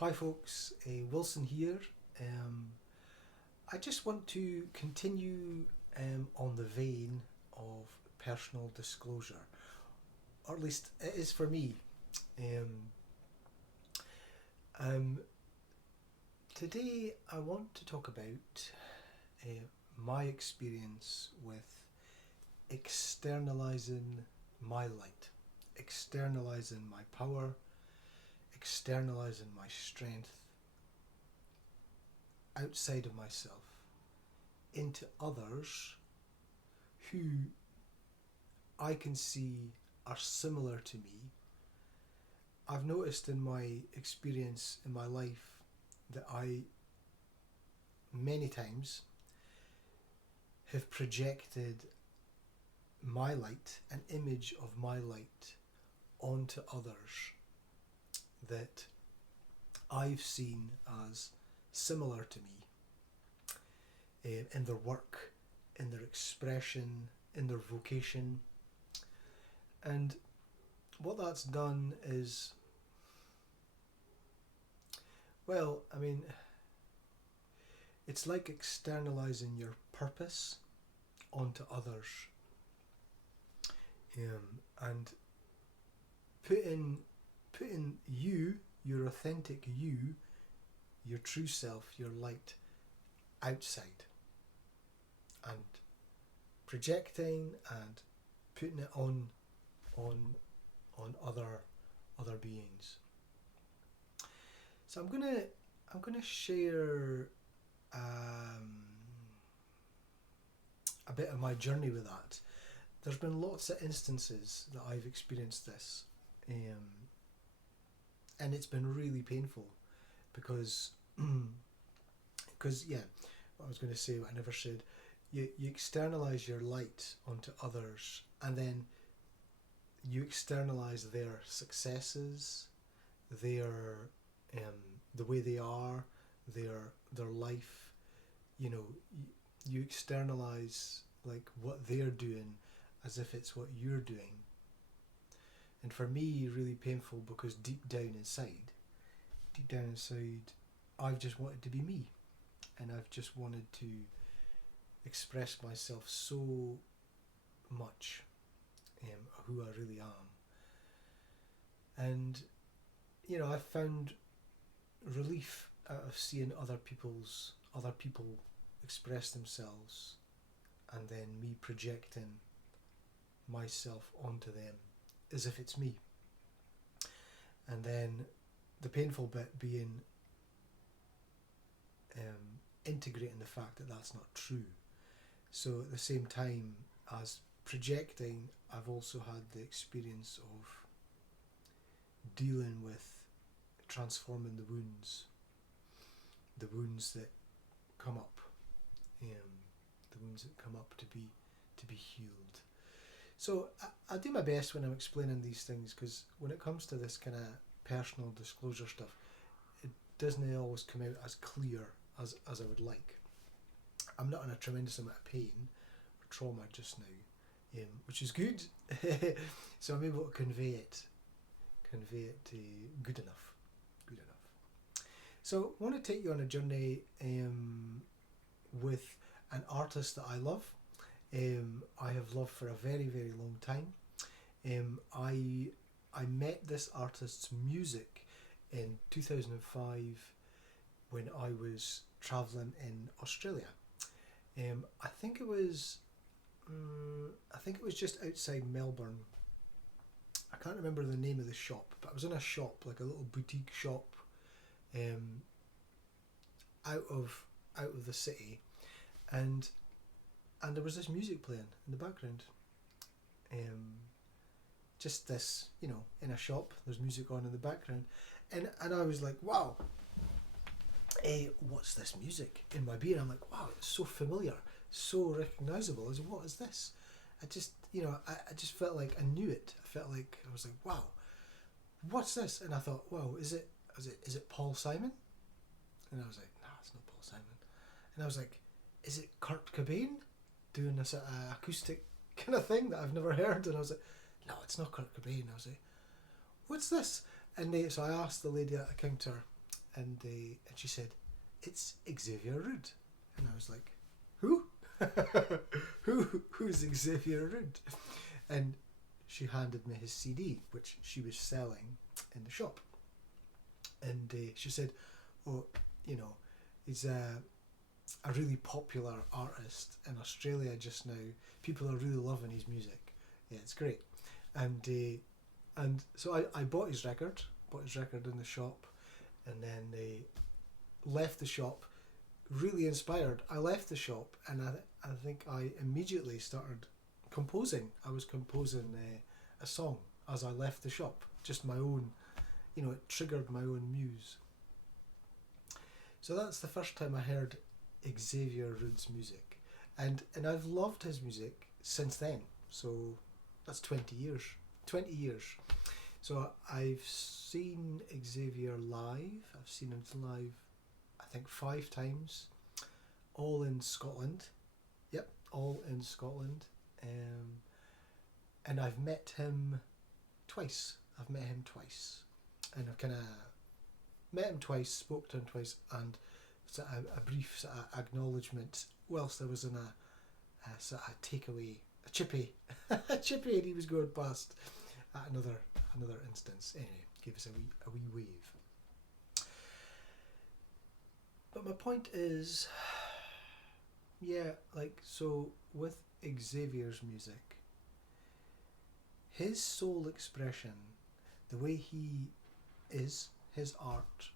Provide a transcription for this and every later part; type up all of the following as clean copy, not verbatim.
Hi folks, Wilson here. I just want to continue on the vein of personal disclosure, or at least it is for me. Um, um, Today I want to talk about my experience with externalizing my light, externalizing my power, externalizing my strength outside of myself into others who I can see are similar to me. I've noticed in my experience in my life that I many times have projected my light, an image of my light, onto others that I've seen as similar to me in their work, in their expression, in their vocation. And what that's done is, well, I mean, it's like externalizing your purpose onto others, and putting you, your authentic you, your true self, your light, outside, and projecting and putting it on other beings. So I'm gonna share a bit of my journey with that. There's been lots of instances that I've experienced this, and it's been really painful because yeah, what I was going to say, what I never said. You externalize your light onto others, and then you externalize their successes, their the way they are, their life. You know, you externalize like what they're doing as if it's what you're doing. And for me, really painful because deep down inside, I've just wanted to be me, and I've just wanted to express myself so much, who I really am. And you know, I've found relief out of seeing other people express themselves, and then me projecting myself onto them as if it's me. And then the painful bit being integrating the fact that that's not true. So at the same time as projecting, I've also had the experience of dealing with transforming the wounds that come up, the wounds that come up to be healed. So I do my best when I'm explaining these things, because when it comes to this kind of personal disclosure stuff, it doesn't always come out as clear as I would like. I'm not in a tremendous amount of pain or trauma just now, which is good. So I'm able to convey it good enough. So I want to take you on a journey with an artist that I love. I have loved for a very, very long time. I met this artist's music in 2005 when I was travelling in Australia. I think it was just outside Melbourne. I can't remember the name of the shop, but I was in a shop, like a little boutique shop, out of the city, and there was this music playing in the background. Just this, you know, in a shop, there's music on in the background, and I was like, wow, what's this music in my being? I'm like, wow, it's so familiar, so recognisable. I was like, what is this? I just, you know, I just felt like I knew it. I felt like I was like, wow, what's this? And I thought, wow, is it Paul Simon? And I was like, nah, it's not Paul Simon. And I was like, is it Kurt Cobain doing this acoustic kind of thing that I've never heard? And I was like, no, it's not Kurt Cobain. I was like, what's this? And so I asked the lady at the counter, and she said, "It's Xavier Rood," and I was like, "Who? Who's Xavier Rood?" And she handed me his CD, which she was selling in the shop, and she said, "Oh, you know, he's a really popular artist in Australia just now. People are really loving his music. Yeah, it's great." And so I bought his record in the shop, and then left the shop really inspired. I left the shop, and I think I immediately started composing. I was composing a song as I left the shop, just my own, it triggered my own muse. So that's the first time I heard Xavier Rood's music, and I've loved his music since then. So that's 20 years. 20 years. So I've seen Xavier live. I've seen him live, I think 5 times, all in Scotland. Yep, all in Scotland. And I've met him twice. And I've kind of met him twice, spoke to him twice, and sort of a brief sort of acknowledgement whilst I was in a sort of takeaway, a chippy, and he was going past at another instance. Anyway, gave us a wee wave. But my point is, yeah, like, so with Xavier's music, his soul expression, the way he is, his art.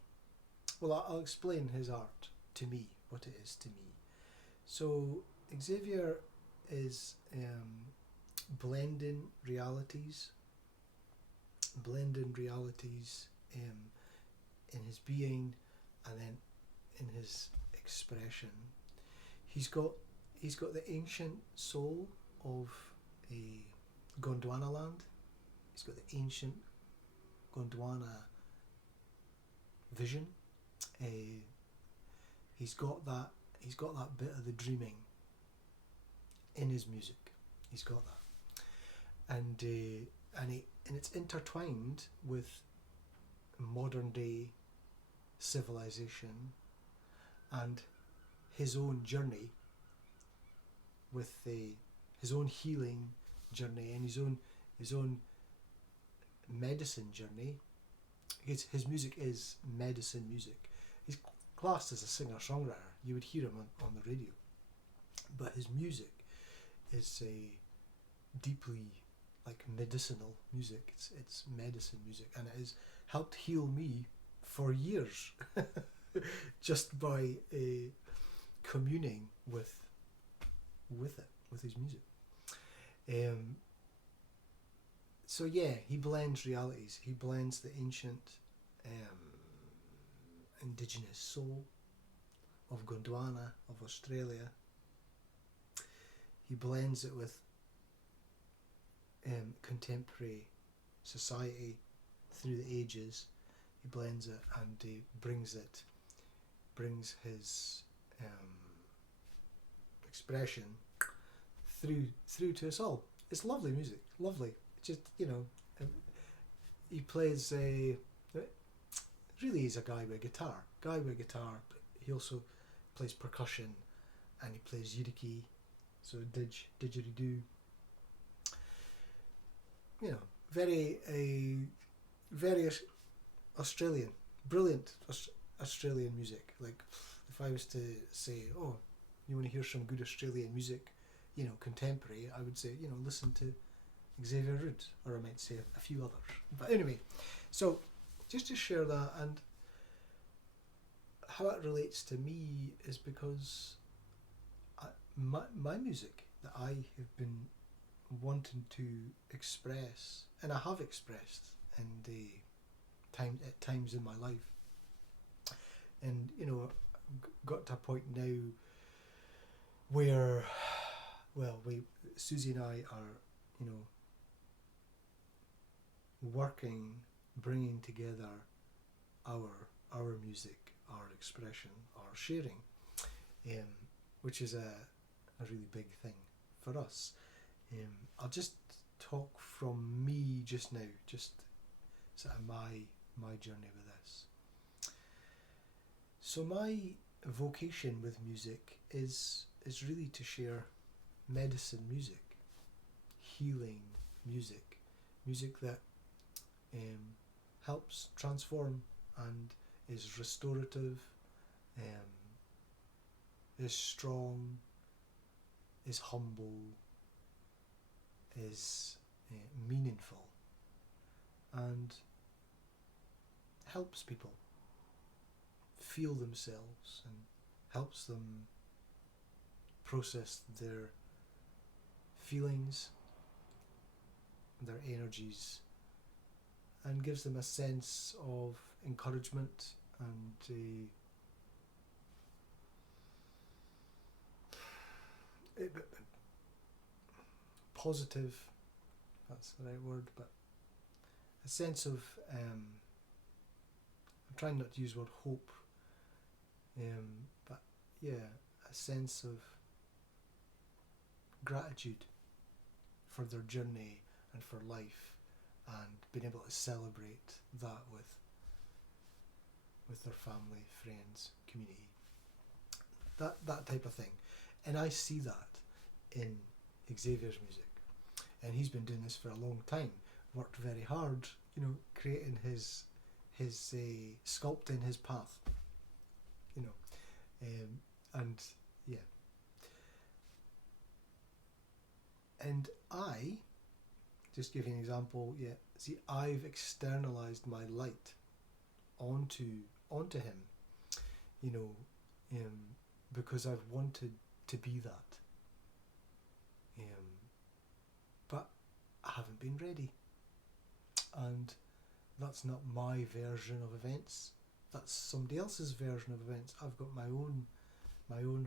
Well, I'll explain his art to me, what it is to me. So Xavier is blending realities in his being and then in his expression. He's got the ancient soul of a Gondwana land. He's got the ancient Gondwana vision. He's got that bit of the dreaming in his music. He's got that, and it's intertwined with modern day civilization and his own journey with his own healing journey and his own medicine journey. His music is medicine music. He's classed as a singer-songwriter. You would hear him on the radio, but his music is a deeply like medicinal music. It's medicine music, and it has helped heal me for years just by communing with his music. So yeah, he blends realities. He blends the ancient indigenous soul of Gondwana, of Australia. He blends it with contemporary society through the ages. He blends it and he brings his expression through to us all. It's lovely music, lovely. Just, he plays really he's a guy with a guitar, but he also plays percussion and he plays yuriki, so didgeridoo. Very Australian, brilliant Australian music. Like, if I was to say, oh, you want to hear some good Australian music, contemporary, I would say, listen to Xavier Rood, or I might say a few others. But anyway, so just to share that, and how it relates to me is because my music that I have been wanting to express, and I have expressed in the at times in my life, and got to a point now where, Susie and I are, working, bringing together our music, our expression, our sharing, which is a really big thing for us. I'll just talk from me just now, just sort of my journey with this. So my vocation with music is really to share medicine music, healing music, music that helps transform and is restorative, um, is strong, is humble, is meaningful, and helps people feel themselves and helps them process their feelings, their energies, and gives them a sense of encouragement and a positive, that's the right word, but a sense of, I'm trying not to use the word hope, but yeah, a sense of gratitude for their journey and for life, and being able to celebrate that with their family, friends, community, that type of thing. And I see that in Xavier's music, and he's been doing this for a long time, worked very hard, creating his sculpting his path, and yeah. And I, just give you an example, see, I've externalized my light onto him, because I've wanted to be that, but I haven't been ready, and that's not my version of events. That's somebody else's version of events. I've got my own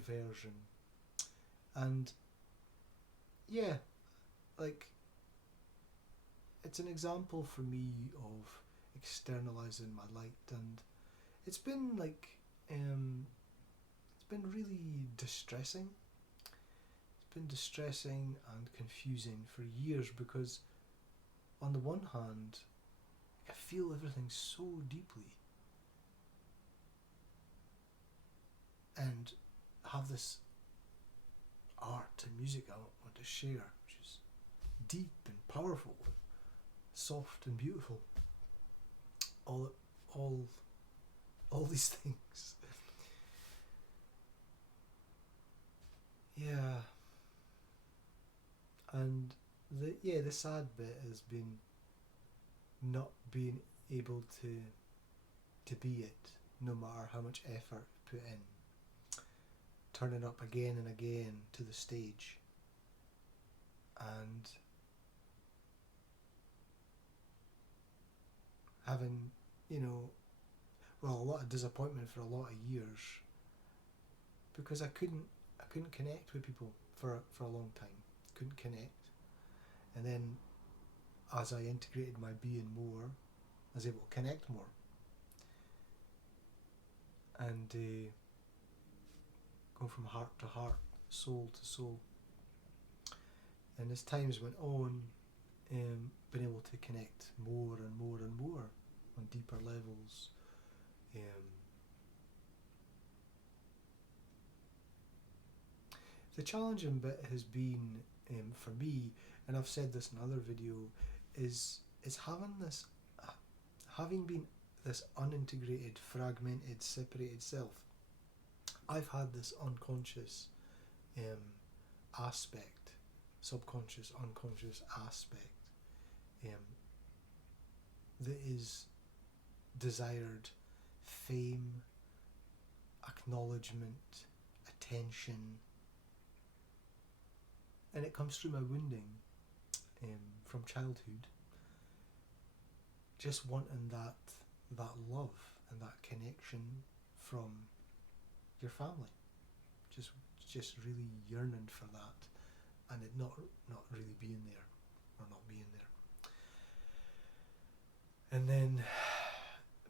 version, and yeah, like, it's an example for me of externalizing my light, and it's been like, it's been really distressing. It's been distressing and confusing for years, because on the one hand, I feel everything so deeply, and have this art and music I want to share, which is deep and powerful, soft and beautiful, all these things. Yeah. And the sad bit has been not being able to be it, no matter how much effort put in, turning up again and again to the stage, and having, a lot of disappointment for a lot of years, because I couldn't connect with people for a long time. Couldn't connect. And then as I integrated my being more, I was able to connect more. And go from heart to heart, soul to soul. And as times went on, been able to connect more and more and more on deeper levels. The challenging bit has been, for me, and I've said this in another video, is having been this unintegrated, fragmented, separated self. I've had this unconscious aspect, subconscious, unconscious aspect, that is desired fame, acknowledgement, attention, and it comes through my wounding from childhood, just wanting that love and that connection from your family, just really yearning for that, and it not really being there, or not being there. And then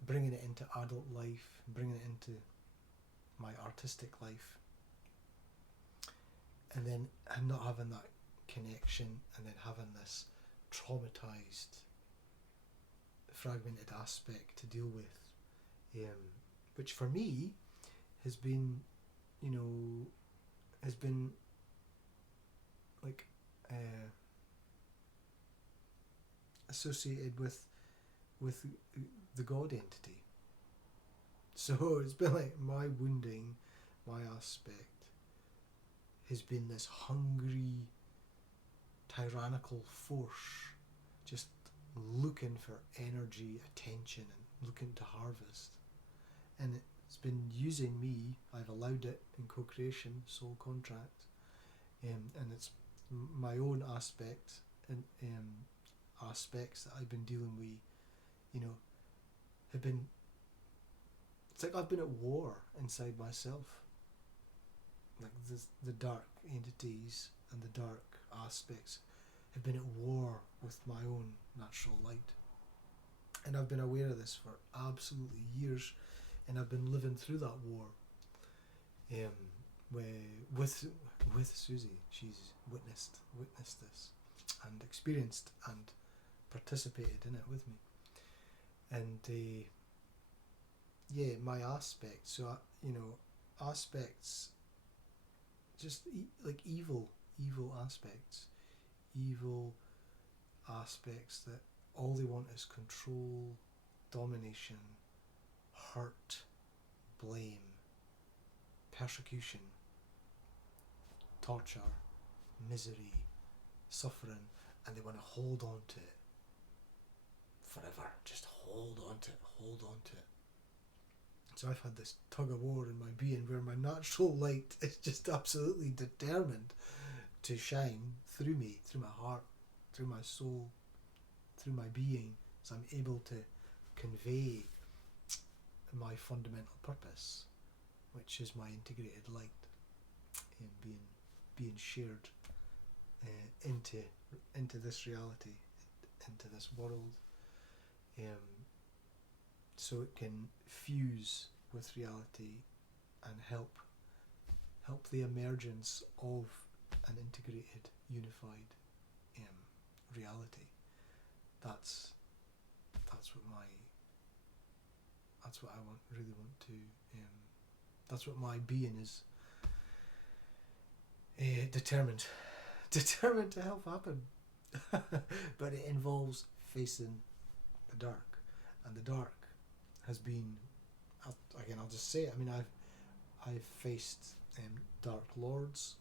bringing it into adult life, bringing it into my artistic life, and then not having that connection, and then having this traumatized, fragmented aspect to deal with, which for me has been, has been like associated with the God entity. So it's been like my wounding, my aspect, has been this hungry, tyrannical force, just looking for energy, attention, and looking to harvest. And it's been using me. I've allowed it in co-creation, soul contract, and it's my own aspect and aspects that I've been dealing with, have been. It's like I've been at war inside myself. Like the dark entities and the dark aspects have been at war with my own natural light. And I've been aware of this for absolutely years, and I've been living through that war. With Susie, she's witnessed this, and experienced and participated in it with me. And my aspects. So aspects, just like evil aspects, that all they want is control, domination, hurt, blame, persecution, torture, misery, suffering, and they want to hold on to it forever. Just hold on to it. So I've had this tug of war in my being where my natural light is just absolutely determined to shine through me, through my heart, through my soul, through my being, so I'm able to convey my fundamental purpose, which is my integrated light, and being shared into this reality, into this world, so it can fuse with reality and help the emergence of an integrated, unified reality. That's what I really want to. That's what my being is determined to help happen. But it involves facing the dark, and the dark has been. I'll just say it. I mean, I've faced dark lords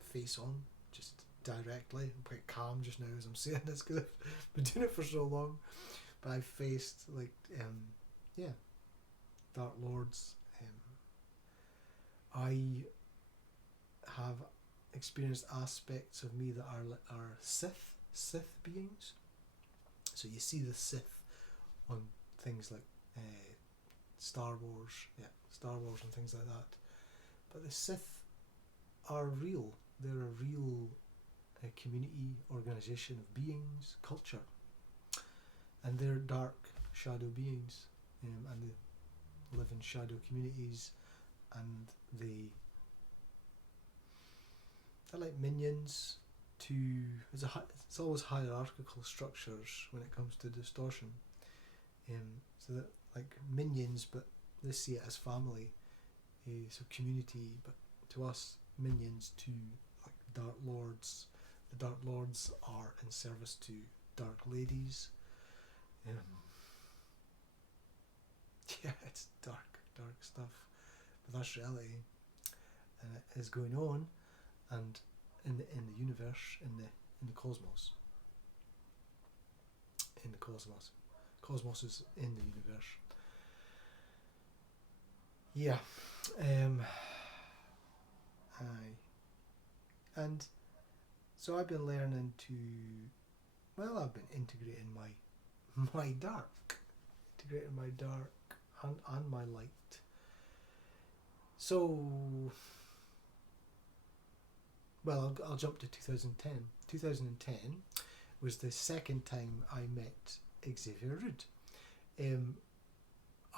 face on, just directly. I'm quite calm just now as I'm saying this because I've been doing it for so long. But I've faced dark lords. I have experienced aspects of me that are Sith beings. So you see the Sith on things like Star Wars and things like that. But the Sith are real. They're a real community, organisation of beings, culture. And they're dark shadow beings, and they live in shadow communities, and they're like minions to. It's always hierarchical structures when it comes to distortion. So that like minions, but they see it as family, so community. But to us, minions to like dark lords. The dark lords are in service to dark ladies. It's dark stuff, but that's reality, and it is going on, and in the universe, in the cosmos. Cosmos is in the universe. Yeah. And so I've been learning to. Well, I've been integrating my dark, and my light. So, well, I'll jump to 2010. 2010 was the second time I met Xavier.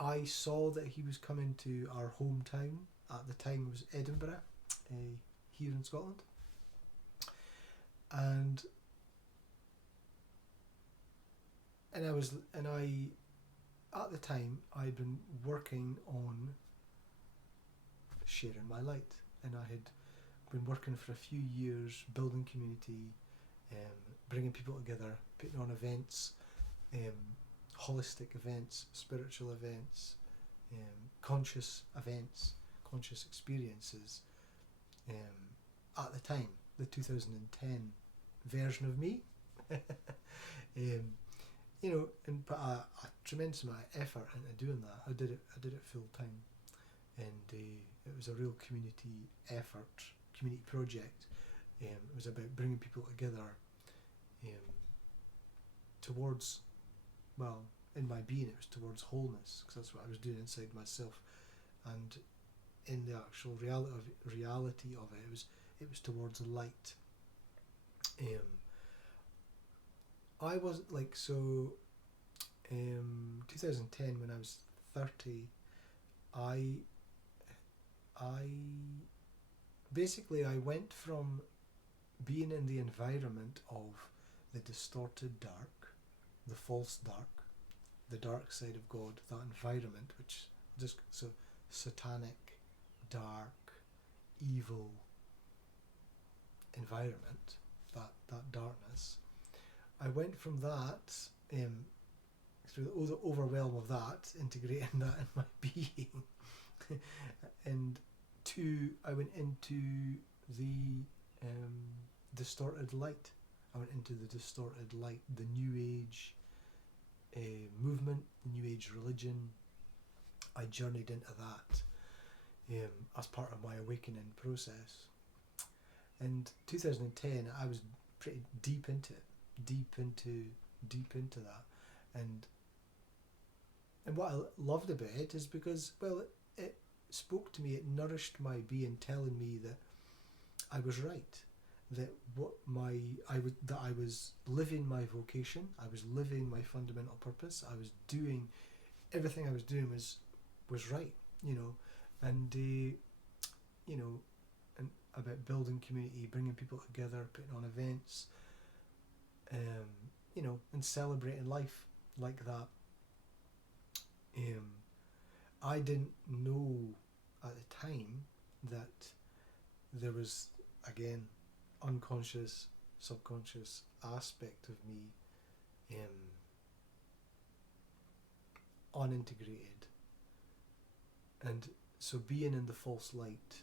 I saw that he was coming to our hometown. At the time it was Edinburgh, here in Scotland. And I at the time I'd been working on sharing my light. And I had been working for a few years, building community, bringing people together, putting on events, holistic events, spiritual events, conscious events, conscious experiences. At the time, the 2010 version of me, and put a tremendous amount of effort into doing that. I did it full time, and it was a real community effort, community project. It was about bringing people together towards, well, in my being, it was towards wholeness, because that's what I was doing inside myself, and in the actual reality of it, it was towards light. I was like, so 2010, when I was 30, I basically I went from being in the environment of the distorted dark, the false dark, the dark side of God, that environment, which just so satanic, dark, evil environment, that darkness. I went from that, through the overwhelm of that, integrating that in my being, and I went into the distorted light. I went into the distorted light, the New Age movement, the New Age religion. I journeyed into that as part of my awakening process. And 2010, I was pretty deep into it, deep into that, and what I loved about it is because, well, it spoke to me, it nourished my being, telling me that I was right, that I was living my vocation, I was living my fundamental purpose, I was doing everything I was doing was right, and and about building community, bringing people together, putting on events, and celebrating life like that. I didn't know at the time that there was, again, unconscious, subconscious aspect of me, unintegrated. And so being in the false light,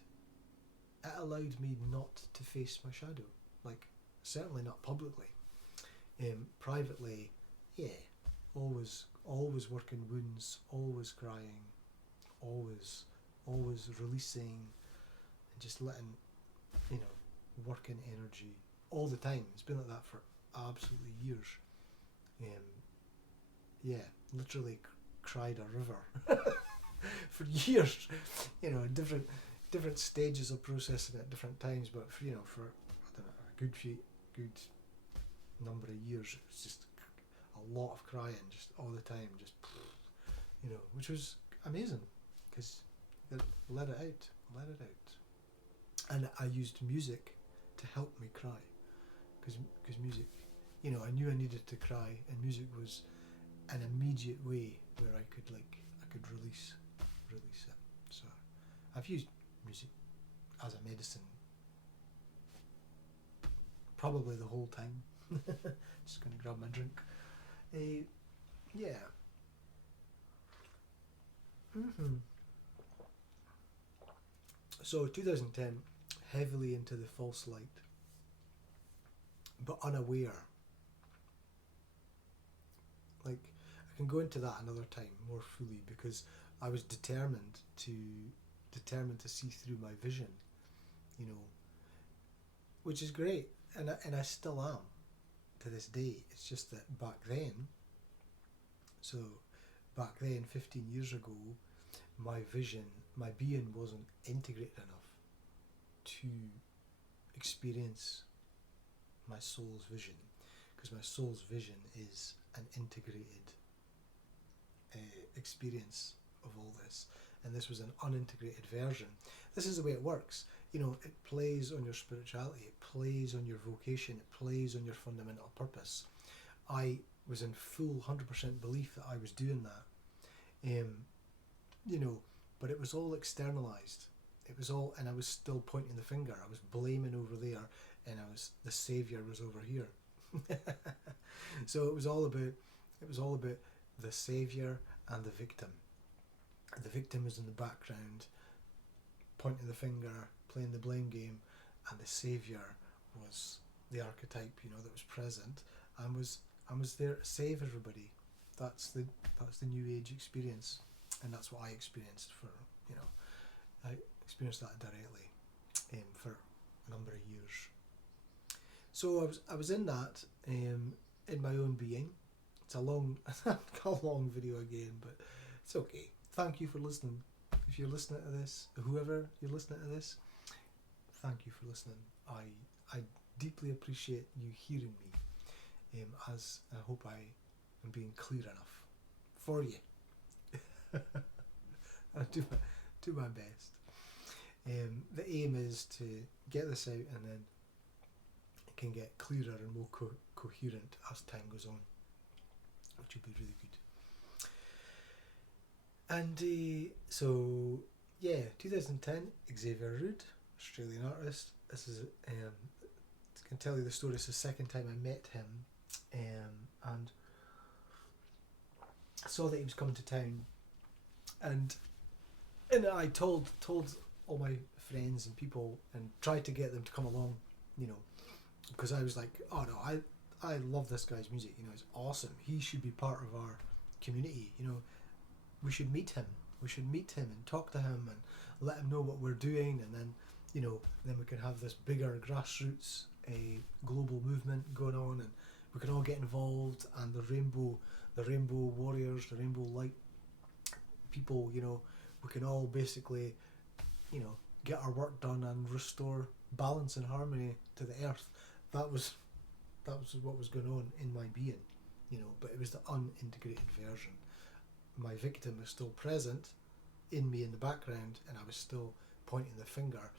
it allowed me not to face my shadow, like, certainly not publicly. Privately, yeah, always working wounds, always crying, always releasing, and just letting, working energy all the time. It's been like that for absolutely years. Yeah, literally cried a river for years, different stages of processing at different times, but for I don't know, a good number of years, it was just a lot of crying, just all the time, just which was amazing, because let it out, and I used music to help me cry, because music, I knew I needed to cry, and music was an immediate way where I could release it. So I've used music as a medicine probably the whole time. Just gonna grab my drink. Yeah. So 2010, heavily into the false light, but unaware. Like, I can go into that another time more fully, because I was determined to see through my vision, which is great, and I still am to this day. It's just that back then, 15 years ago, my vision, my being wasn't integrated enough to experience my soul's vision, because my soul's vision is an integrated experience of all this, and this was an unintegrated version. This is the way it works. It plays on your spirituality, it plays on your vocation, it plays on your fundamental purpose. I was in full 100% belief that I was doing that, but it was all externalized. it was all, and I was still pointing the finger. I was blaming over there, and the Xavier was over here. So it was all about the Saviour and the victim. The victim was in the background, pointing the finger, playing the blame game, and the Saviour was the archetype, that was present and was there to save everybody. That's the New Age experience, and that's what I experienced I experienced that directly for a number of years. So I was in that in my own being. It's a long video again, but it's okay. Thank you for listening. If you're listening to this, whoever you're listening to this, thank you for listening. I deeply appreciate you hearing me, as I hope I am being clear enough for you. I'll do my best. The aim is to get this out, and then it can get clearer and more coherent as time goes on, which will be really good. And so, yeah, 2010, Xavier Rood, Australian artist. This is, I can tell you the story. It's the second time I met him, and I saw that he was coming to town, and I told all my friends and people and tried to get them to come along, because I was like, oh no, I love this guy's music, it's awesome. He should be part of our community, we should meet him. We should meet him and talk to him and let him know what we're doing, and then, then we can have this bigger grassroots global movement going on, and we can all get involved, and the rainbow warriors, the rainbow light people, we can all basically, get our work done and restore balance and harmony to the earth. That was what was going on in my being, but it was the unintegrated version. My victim was still present in me in the background, and I was still pointing the finger,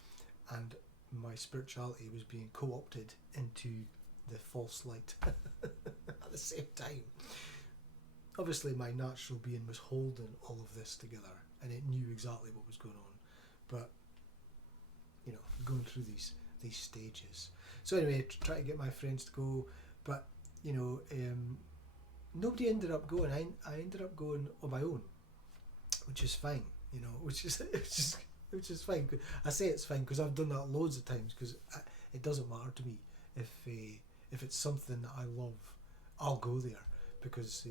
and my spirituality was being co-opted into the false light at the same time. Obviously my natural being was holding all of this together, and it knew exactly what was going on, but going through these stages. So anyway, try to get my friends to go, but nobody ended up going. I ended up going on my own, which is fine, which is fine. I say it's fine because I've done that loads of times, because it doesn't matter to me if it's something that I love, I'll go there, because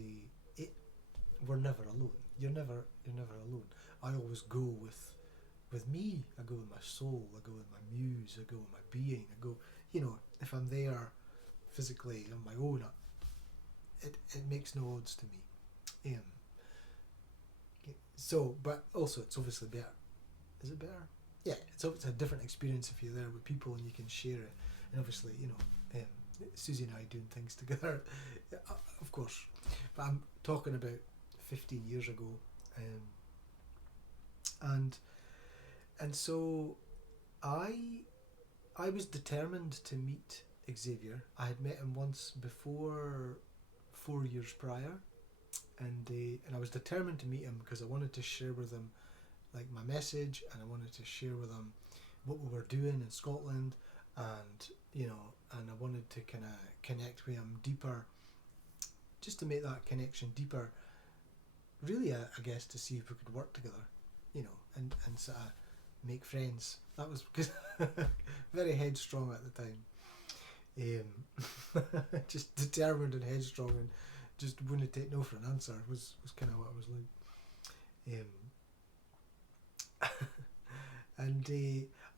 we're never alone. You're never alone. I always go with me. I go with my soul. I go with my muse. I go with my being. I go, if I'm there physically on my own, it makes no odds to me. So, but also it's obviously better. Is it better? Yeah, it's a different experience if you're there with people and you can share it. And obviously, Susie and I doing things together, of course. But I'm talking about 15 years ago, and so I was determined to meet Xavier. I had met him once before, 4 years prior, and I was determined to meet him because I wanted to share with him like my message, and I wanted to share with him what we were doing in Scotland, and and I wanted to kind of connect with him deeper, just to make that connection deeper. Really, I guess, to see if we could work together, and sort of make friends. That was because very headstrong at the time, just determined and headstrong, and just wouldn't take no for an answer. Was kind of what I was like. And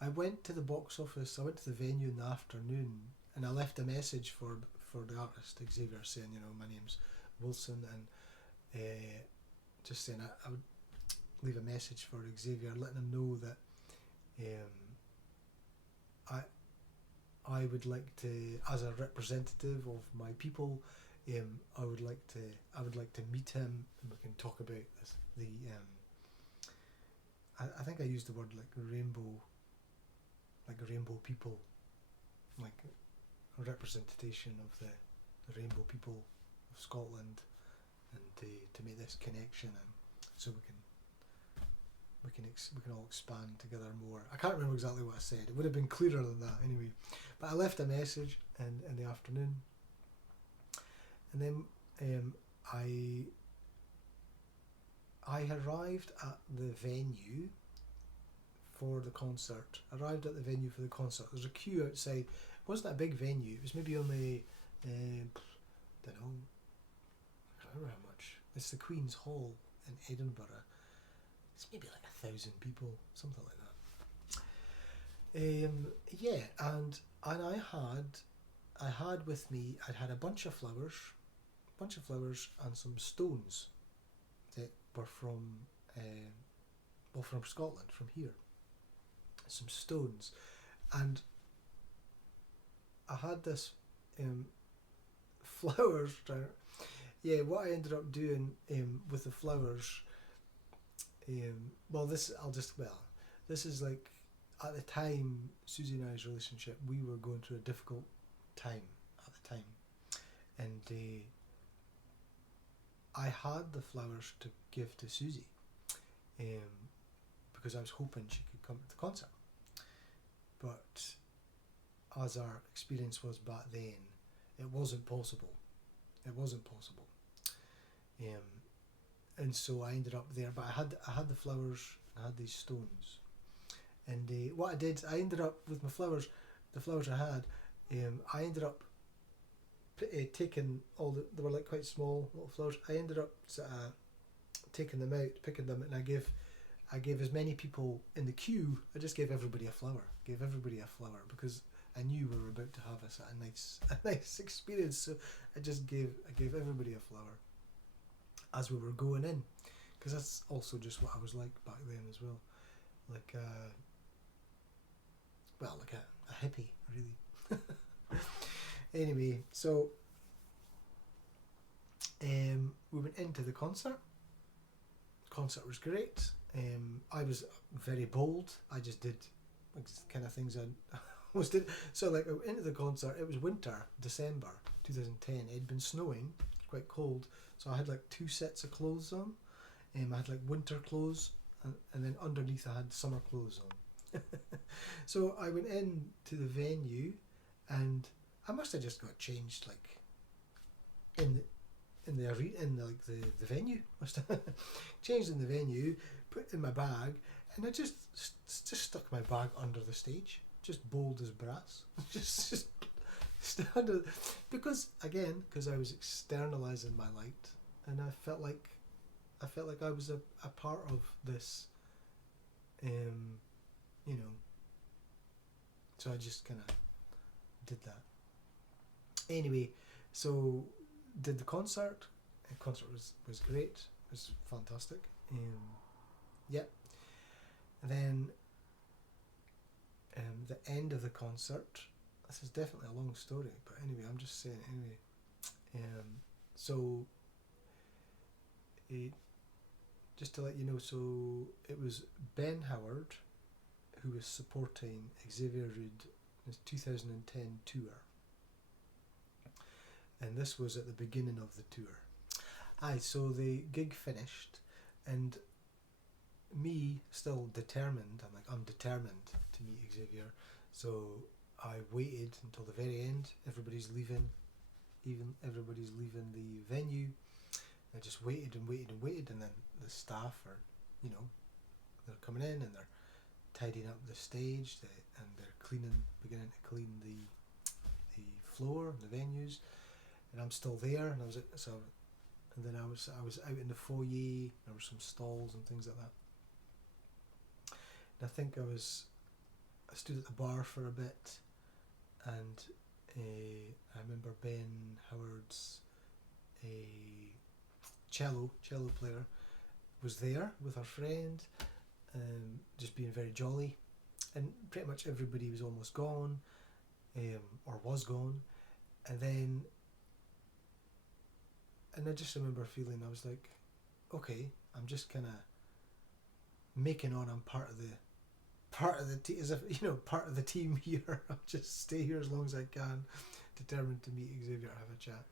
I went to the box office. I went to the venue in the afternoon, and I left a message for the artist Xavier, saying, my name's Wilson, and just saying I would leave a message for Xavier, letting him know that I would like to, as a representative of my people, I would like to meet him, and we can talk about this, I think I used the word like rainbow people, like a representation of the rainbow people of Scotland, and to make this connection, and so we can all expand together more. I can't remember exactly what I said. It would have been clearer than that anyway. But I left a message in the afternoon, and then I arrived at the venue for the concert. There's a queue outside. It wasn't a big venue. It was maybe only, don't know, I can't remember how much. It's the Queen's Hall in Edinburgh. It's maybe like 1,000 people, something like that. Yeah, and I had with me, I'd had a bunch of flowers and some stones that were from Scotland, from here. Some stones, and I had this flowers. Yeah, what I ended up doing with the flowers. This is like, at the time, Susie and I's relationship, we were going through a difficult time at the time, and I had the flowers to give to Susie, because I was hoping she could come to the concert. But as our experience was back then, it wasn't possible. And so I ended up there. But I had the flowers. I had these stones. And what I did, I ended up with my flowers. The flowers I had, I ended up taking they were like quite small little flowers. I ended up taking them out, picking them, and I gave as many people in the queue. I just gave everybody a flower. Because I knew we were about to have a nice experience. So I gave everybody a flower as we were going in, because that's also just what I was like back then as well, like a hippie, really. Anyway, so we went into the concert. Concert was great. I was very bold. I just did kind of things I always did. So like, I went into the concert. It was winter, December 2010. It had been snowing, quite cold. So I had like 2 sets of clothes on. I had like winter clothes, and then underneath I had summer clothes on. So I went in to the venue, and I must have just got changed like in the venue. Must have changed in the venue, put it in my bag, and I just stuck my bag under the stage, just bold as brass. just stand because I was externalizing my light, and I felt like I was a part of this, so I just kind of did that. Anyway, so did the concert. The concert was great. It was fantastic. Yeah. And then the end of the concert. This is definitely a long story, but anyway, I'm just saying it anyway. So just to let you know, so it was Ben Howard who was supporting Xavier Rudd in his 2010 tour. And this was at the beginning of the tour. So the gig finished, and me still determined, I'm determined to meet Xavier, so I waited until the very end. Everybody's leaving the venue. I just waited, and then the staff are, they're coming in and they're tidying up the stage, and they're beginning to clean the floor and the venues, and I'm still there, and I was out in the foyer. There were some stalls and things like that, and I think I stood at the bar for a bit, and I remember Ben Howard's cello player was there with her friend, just being very jolly, and pretty much everybody was almost gone, or was gone, and I just remember feeling, I was like, okay, I'm just kind of making on I'm part of the team, as if, part of the team here. I'll just stay here as long as I can, determined to meet Xavier, have a chat,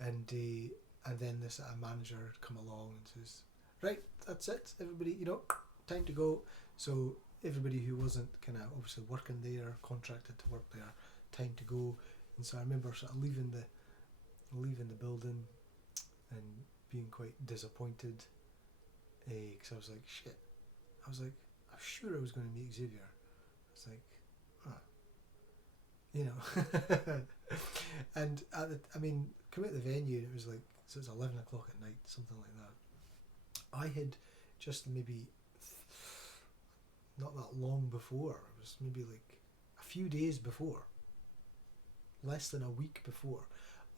and then this manager come along and says, right, that's it, everybody, time to go. So everybody who wasn't kind of obviously working there, contracted to work there, time to go. And so I remember sort of leaving the building and being quite disappointed, because I was like, shit. I was sure I was going to meet Xavier. I was like, and come at the venue, and it was like, so it was 11 o'clock at night, something like that. I had just maybe not that long before, it was maybe like a few days before, less than a week before,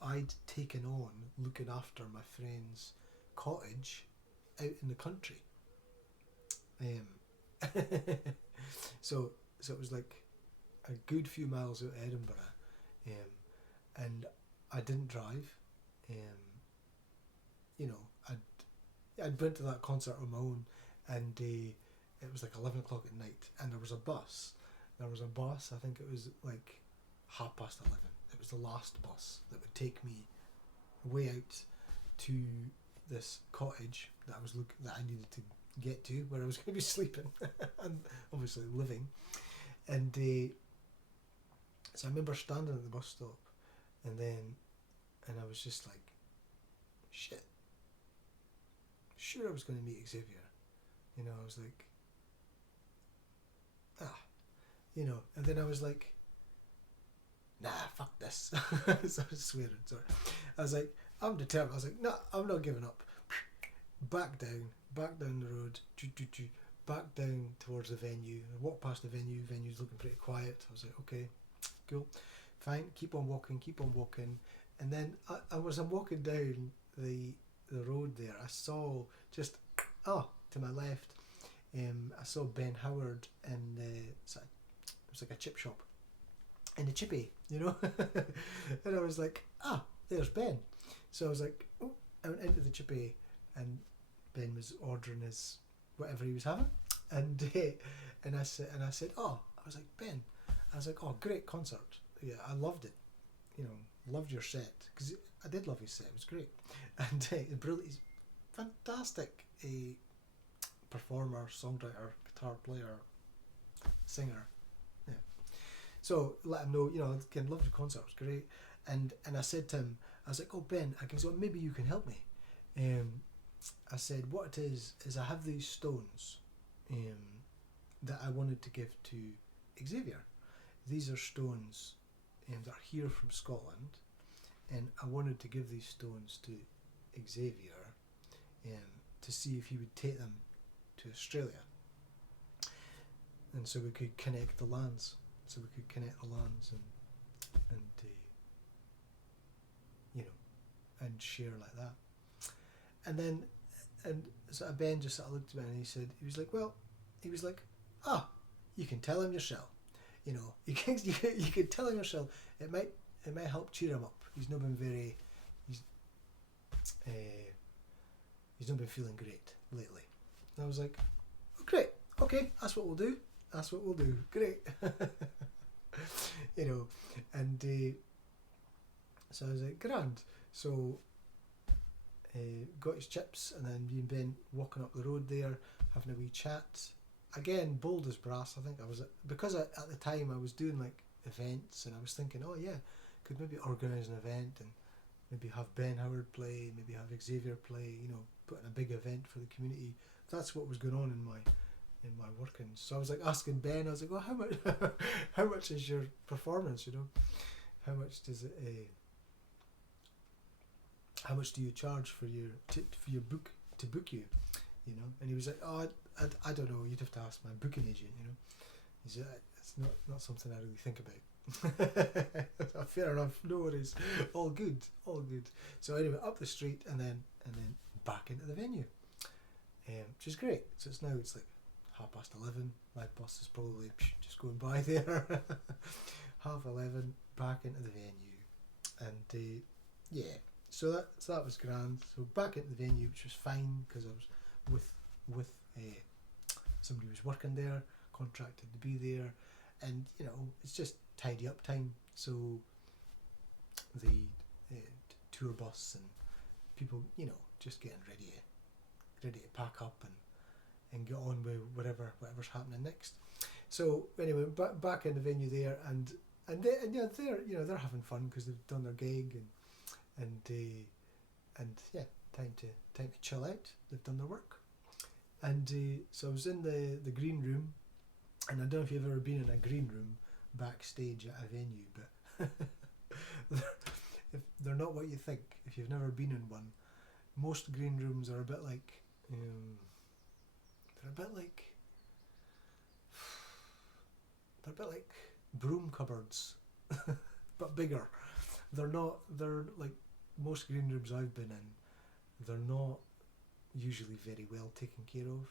I'd taken on looking after my friend's cottage out in the country. So it was like a good few miles out of Edinburgh, and I didn't drive. I'd went to that concert on my own, and it was like 11 o'clock at night, and there was a bus. I think it was like 11:30. It was the last bus that would take me way out to this cottage that I needed to get to, where I was going to be sleeping and obviously living. And so I remember standing at the bus stop, and I was just like, shit, sure I was going to meet Xavier. I was like, and then I was like, nah, fuck this. So I was swearing, sorry. I was like, I'm determined. I was like, nah, I'm not giving up. Back down the road, back down towards the venue. I walked past the venue's looking pretty quiet. I was like, okay, cool, fine, keep on walking. And then as I'm walking down the road there, I saw just, to my left, I saw Ben Howard in it was like a chip shop, in the chippy, and I was like, there's Ben. So I was like, I went into the chippy, and Ben was ordering his whatever he was having, and I said, I was like, Ben, I was like, great concert, yeah, I loved it, loved your set, because I did love his set, it was great, and brilliant, he's fantastic, a performer, songwriter, guitar player, singer, yeah. So let him know, again, loved the concert, it was great, and I said to him, I was like, Ben, I guess, maybe you can help me. I said, what it is I have these stones that I wanted to give to Xavier. These are stones that are here from Scotland, and I wanted to give these stones to Xavier to see if he would take them to Australia, and so we could connect the lands. And share like that. And so Ben just sort of looked at me, and he was like, you can tell him yourself. You can tell him yourself. It might help cheer him up. He's not been feeling great lately. And I was like, great, okay, that's what we'll do. Great. And so I was like, grand. So got his chips, and then me and Ben walking up the road there, having a wee chat. Again, bold as brass. I think because at the time I was doing like events, and I was thinking, could maybe organise an event and maybe have Ben Howard play, maybe have Xavier play, put in a big event for the community. That's what was going on in my workings. So I was like asking Ben, I was like, how much is your performance, how much does it how much do you charge for your book, to book you, and he was like, I don't know, you'd have to ask my booking agent, he said, it's not something I really think about. Fair enough, no worries, all good. So anyway, up the street, and then back into the venue, which is great. So it's like 11:30, my bus is probably just going by there. 11:30, back into the venue, and so that was grand. So back into the venue, which was fine, because I was with somebody who was working there, contracted to be there, and it's just tidy up time. So the tour bus and people, just getting ready to pack up, and and get on with whatever's happening next. So anyway, back in the venue there, and they're having fun because they've done their gig, and yeah, time to chill out. They've done their work, and so I was in the green room, and I don't know if you've ever been in a green room backstage at a venue, but they're not what you think. If you've never been in one, most green rooms are a bit like they're a bit like broom cupboards, but bigger. They're like most green rooms I've been in. They're not usually very well taken care of.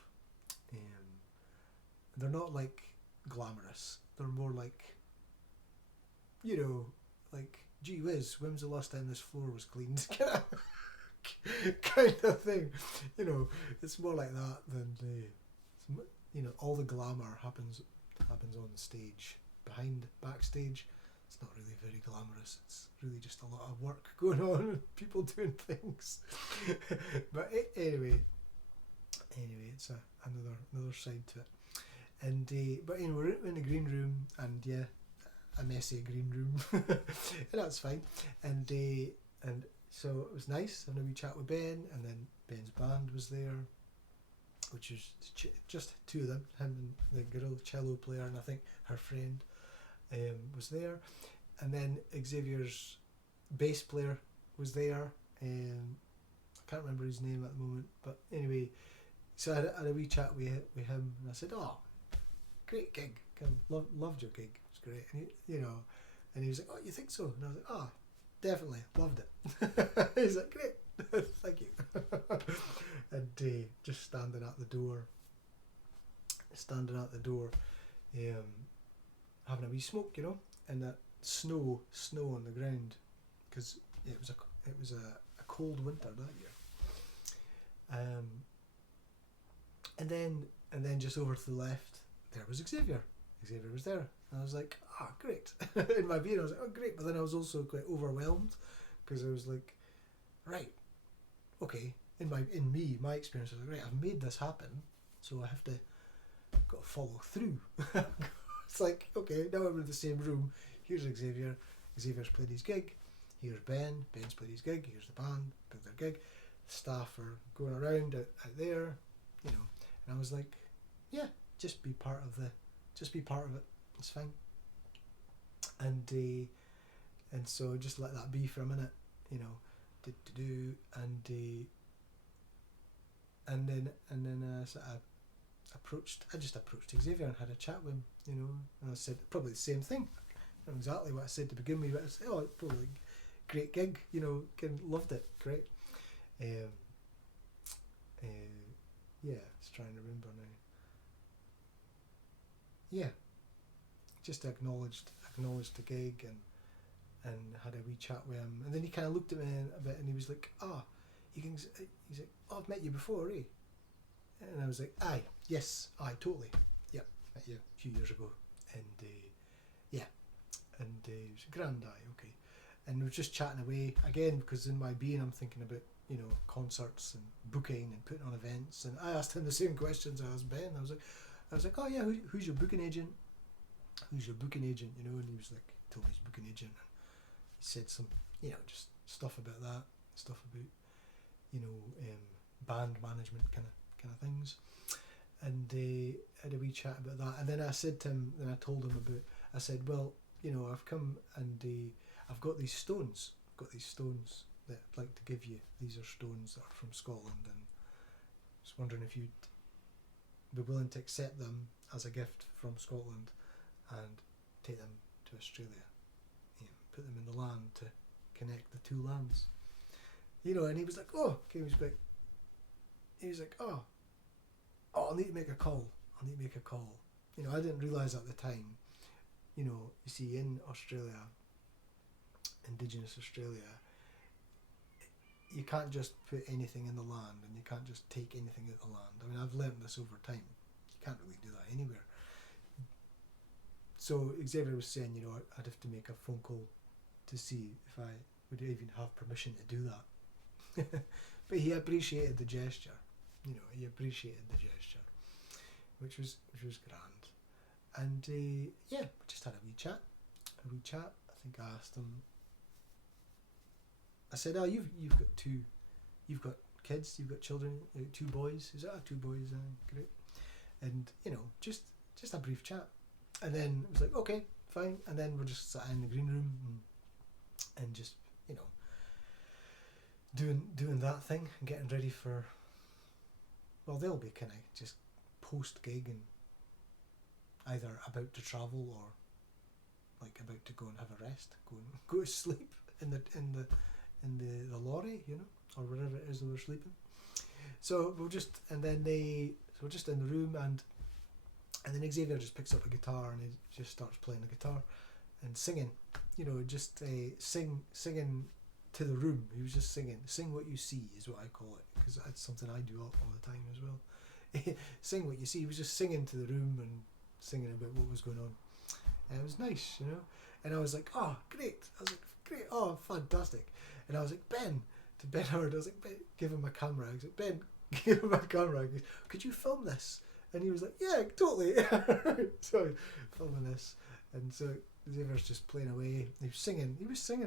They're not like glamorous. They're more like, like, gee whiz, when's the last time this floor was cleaned? kind of thing. It's more like that than all the glamour happens on the stage. Backstage, it's not really very glamorous. It's really just a lot of work going on and people doing things. But anyway, it's another side to it. And but we're in the green room, and yeah, a messy green room, and that's fine. And so it was nice having a wee chat with Ben, and then Ben's band was there, which was just two of them, him and the girl cello player, and I think her friend was there, and then Xavier's bass player was there. I can't remember his name at the moment, but anyway, so I had a wee chat with him, and I said, "Oh, great gig! Loved your gig. It was great." And he was like, "Oh, you think so?" And I was like, "Oh, definitely, loved it." He's like, "Great, thank you." And just standing at the door, having a wee smoke, and that snow on the ground, because it was a cold winter that year. And then just over to the left, there was Xavier. Xavier was there, and I was like, "Ah, great!" In my being, I was like, "Oh, great!" But then I was also quite overwhelmed, because I was like, "Right, okay." My experience was like, "Right, I've made this happen, so I have to got to follow through." It's like, okay, now we're in the same room. Here's Xavier. Xavier's played his gig. Here's Ben. Ben's played his gig. Here's the band. Played their gig. Staff are going around out there, And I was like, yeah, just be part of it. It's fine. And so just let that be for a minute, and then sort of approached Xavier and had a chat with him, and I said probably the same thing. I don't know exactly what I said to begin with, but I said, "Oh, probably great gig, loved it, great." Yeah, just trying to remember now. Yeah, just acknowledged the gig and had a wee chat with him, and then he kind of looked at me a bit, and he was like, he's like, "Oh, I've met you before, eh?" And I was like, yes, totally, yeah, met you a few years ago, and yeah, and he was grand, okay, and we were just chatting away again, because in my being I'm thinking about concerts and booking and putting on events, and I asked him the same questions I asked Ben. I was like, "Oh yeah, who's your booking agent? And he was like, told me his booking agent, and he said some just stuff about that, stuff about band management kind of things, and had a wee chat about that. And then I said to him, then I told him about, I said, "Well, I've come and I've got these stones. That I'd like to give you. These are stones that are from Scotland, and I was wondering if you'd be willing to accept them as a gift from Scotland and take them to Australia, put them in the land to connect the two lands." And he was like, "Oh," he was like, "Oh, I'll need to make a call. I didn't realise at the time, you see, in Australia, Indigenous Australia, you can't just put anything in the land, and you can't just take anything out of the land. I mean, I've learnt this over time. You can't really do that anywhere." So Xavier was saying, I'd have to make a phone call to see if I would even have permission to do that. But he appreciated the gesture. which was grand. And yeah, we just had a wee chat. I think I asked him. I said, "Oh, you've got kids, you've got children, 2 boys." He said, "Ah, 2 boys, great." And just a brief chat, and then it was like, okay, fine. And then we're just sat in the green room and just doing that thing and getting ready for. Well, they'll be kind of just post gig and either about to travel or like about to go and have a rest, go to sleep in the lorry, or wherever it is they were sleeping. So we're just in the room, and then Xavier just picks up a guitar and he just starts playing the guitar and singing, just singing to the room. He was just sing what you see is what I call it, because that's something I do all the time as well. Sing what you see. He was just singing to the room and singing about what was going on, and it was nice, and I was like, oh great. I was like, great, oh fantastic. And I was like, Ben Howard, I was like, Ben, give him my camera. I was like, Ben, give him my camera. He goes, could you film this? And he was like, yeah, totally. So filming this, and so Xavier's just playing away. He was singing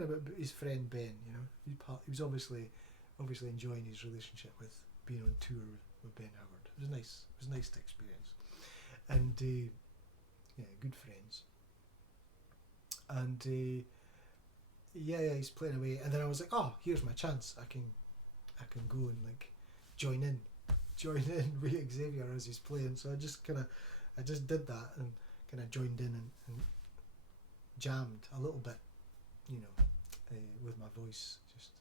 about his friend Ben. He was obviously enjoying his relationship with being on tour with Ben Howard. It was nice. It was nice to experience, and yeah, good friends. And yeah, he's playing away, and then I was like, oh, here's my chance. I can go and like join in with Xavier as he's playing. So I just did that and kind of joined in and jammed a little bit, with my voice, just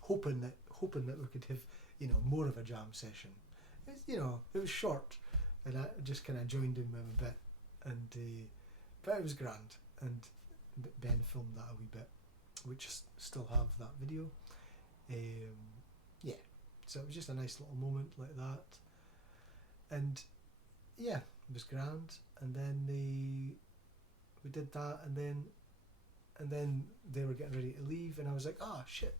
hoping that we could have more of a jam session. It was short, and I just kind of joined in with him a bit, and but it was grand. And Ben filmed that a wee bit, which still have that video. Yeah, so it was just a nice little moment like that, and yeah, it was grand. And then we did that, and then they were getting ready to leave, and I was like, oh shit.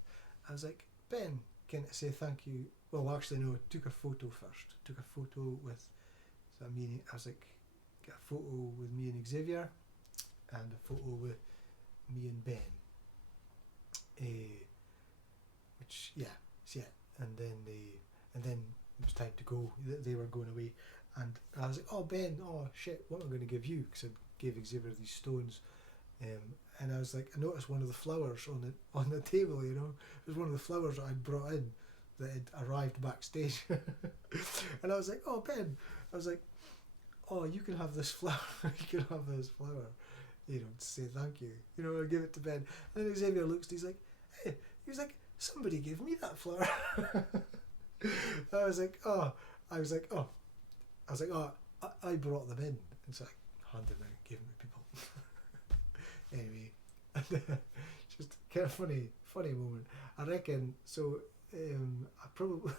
I was like, Ben, can I say thank you? Well, actually no, took a photo first. Took a photo with, so I was like, get a photo with me and Xavier, and a photo with me and Ben. And then it was time to go. They were going away, and I was like, oh Ben, oh shit, what am I going to give you? Because I gave Xavier these stones, and I was like, I noticed one of the flowers on the table. It was one of the flowers that I'd brought in that had arrived backstage, and I was like, oh Ben, I was like, oh, you can have this flower. You can have this flower. To say thank you. I give it to Ben. And then Xavier looks, he's like, hey, he was like, somebody gave me that flower. I was like, oh, I brought them in. And so I handed them out, gave them to people. Anyway, just kind of funny moment. I reckon, so I probably,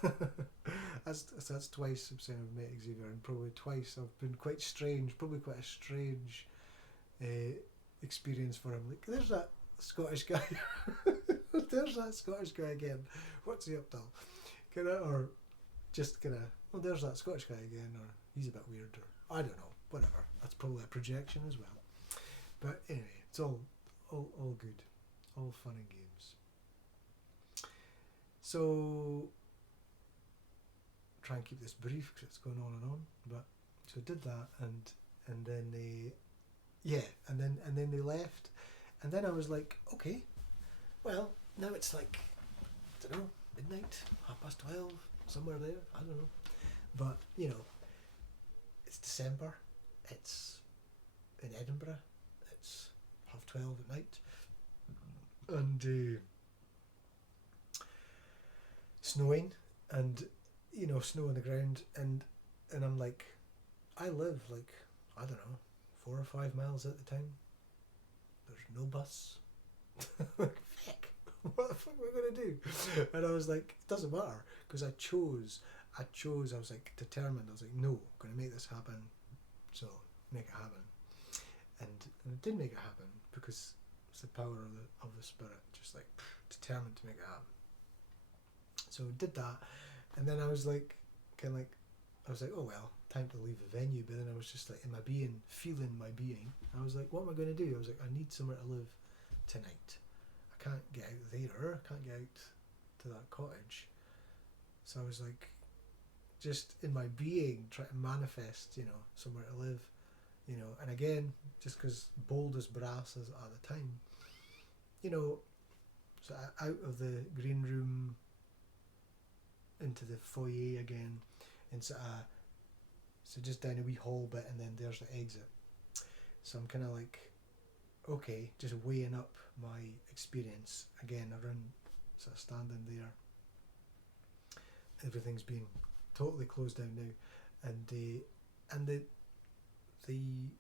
that's twice I've met Xavier, and probably twice I've been quite a strange experience for him. Like, there's that Scottish guy. There's that Scottish guy again. What's he up to? Or just well, there's that Scottish guy again, or he's a bit weird, or I don't know, whatever. That's probably a projection as well. But anyway, it's all good, all fun and games. So try and keep this brief because it's going on and on. But so I did that, and then and then they left, and then I was like, okay, well now it's like, I don't know, midnight, 12:30, somewhere there, I don't know, but it's December, it's in Edinburgh, it's 12:30 at night, and snowing, and snow on the ground, and I'm like, I live like, I don't know, 4 or 5 miles at the time. There's no bus. Like, fuck, what the fuck am I going to do? And I was like, it doesn't matter, because I chose, I was like determined. I was like, no, I'm going to make this happen. So, make it happen. And it did make it happen, because it's the power of the spirit, just like determined to make it happen. So, did that, and then I was like, oh well, time to leave the venue, but then I was just like in my being, feeling my being. I was like, what am I going to do? I was like, I need somewhere to live tonight. I can't get out there. I can't get out to that cottage. So I was like, just in my being, trying to manifest, somewhere to live, and again, just because bold as brass as at the time, so out of the green room into the foyer again, and so just down a wee hall bit, and then there's the exit. So I'm kind of like, okay, just weighing up my experience again around, sort of standing there. Everything's been totally closed down now, and the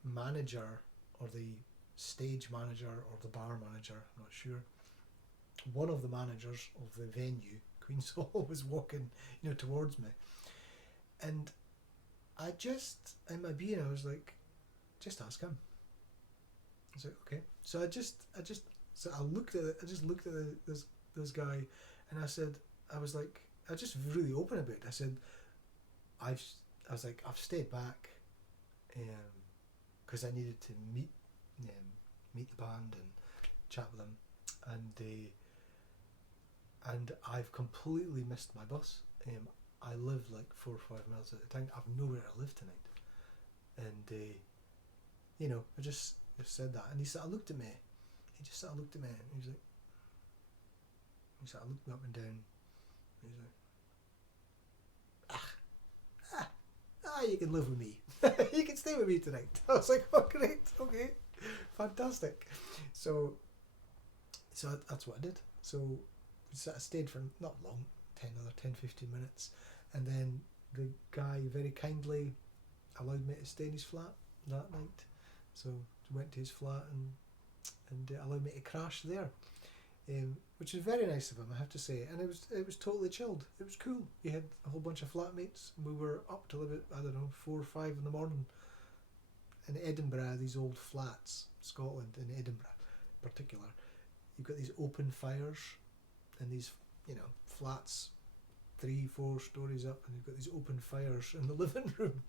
manager or the stage manager or the bar manager, I'm not sure, one of the managers of the venue, Queen's Hall, was walking, towards me, and I just, in my being, I was like, just ask him. I was like, okay. So I just looked at this guy, and I was just really open about it. I said, I've stayed back, because I needed to meet the band and chat with them, and I've completely missed my bus. I live like 4 or 5 miles at a time. I've nowhere to live tonight, and I just said that, and he sort of looked at me. He just sort of looked at me, and he sort of looked me up and down. And he was like, you can live with me. You can stay with me tonight. I was like, oh great, okay, fantastic. So that's what I did. So we sort of stayed for not long, 10-15 minutes, and then the guy very kindly allowed me to stay in his flat that night. So went to his flat and allowed me to crash there, which is very nice of him, I have to say. And it was totally chilled. It was cool. He had a whole bunch of flatmates, and we were up till about, I don't know, 4 or 5 in the morning. In Edinburgh, these old flats, Scotland, in Edinburgh in particular, you've got these open fires, and these flats 3-4 stories up, and you've got these open fires in the living room,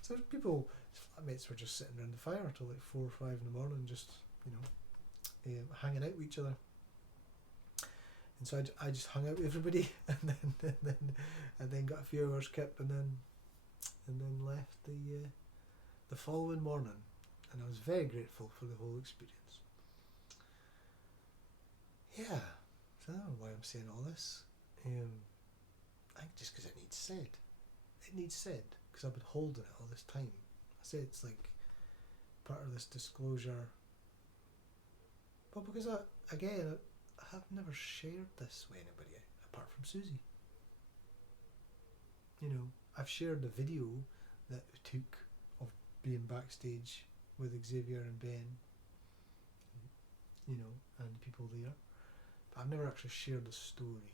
so people, flatmates were just sitting around the fire till like 4 or 5 in the morning, just hanging out with each other. And so I just hung out with everybody, and then got a few hours kept, and then left the following morning, and I was very grateful for the whole experience. Yeah, so I don't know why I'm saying all this. I think just because it needs said. It needs said, because I've been holding it all this time. I say it's like part of this disclosure. But because I have never shared this with anybody apart from Susie. I've shared the video that we took of being backstage with Xavier and Ben, and people there. But I've never actually shared the story.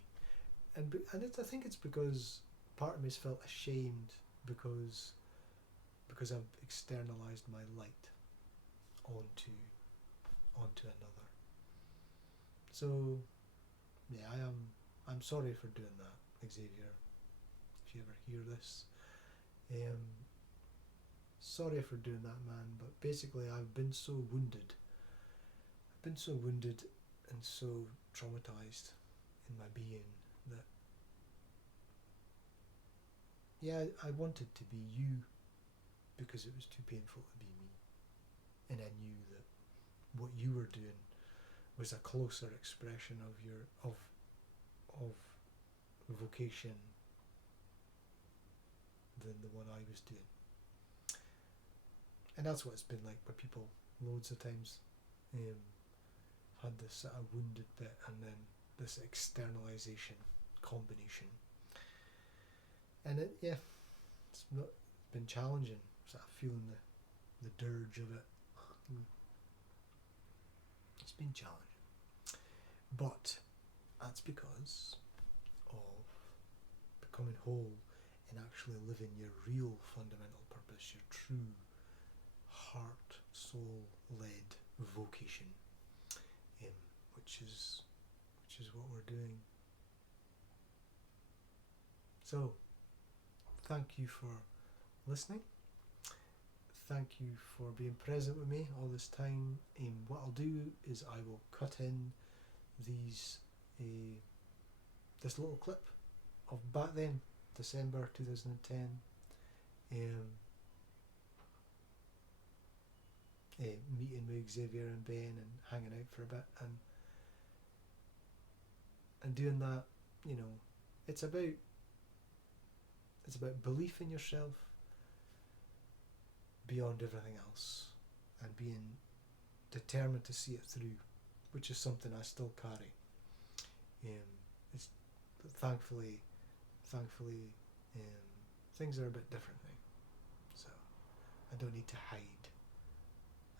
And I think it's because part of me has felt ashamed because I've externalized my light onto another. So yeah, I'm sorry for doing that, Xavier, if you ever hear this. Sorry for doing that, man, but basically I've been so wounded and so traumatized in my being that, yeah, I wanted to be you because it was too painful to be me, and I knew that what you were doing was a closer expression of your vocation than the one I was doing. And that's what it's been like with people loads of times. Had this sort of wounded bit, and then this externalization combination, and it's been challenging, sort of feeling the dirge of it. It's been challenging, but that's because of becoming whole and actually living your real fundamental purpose, your true heart, soul led vocation, which is what we're doing. So thank you for listening. Thank you for being present with me all this time. What I'll do is I will cut in these this little clip of back then, December 2010, meeting with Xavier and Ben and hanging out for a bit, and doing that. You know, it's about belief in yourself beyond everything else, and being determined to see it through, which is something I still carry. It's thankfully, things are a bit different now, so I don't need to hide.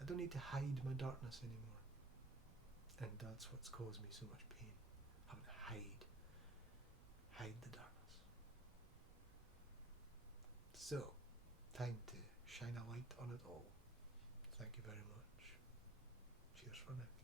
I don't need to hide my darkness anymore, and that's what's caused me so much pain. Having to hide the darkness. So, time to shine a light on it all. Thank you very much. Cheers for now.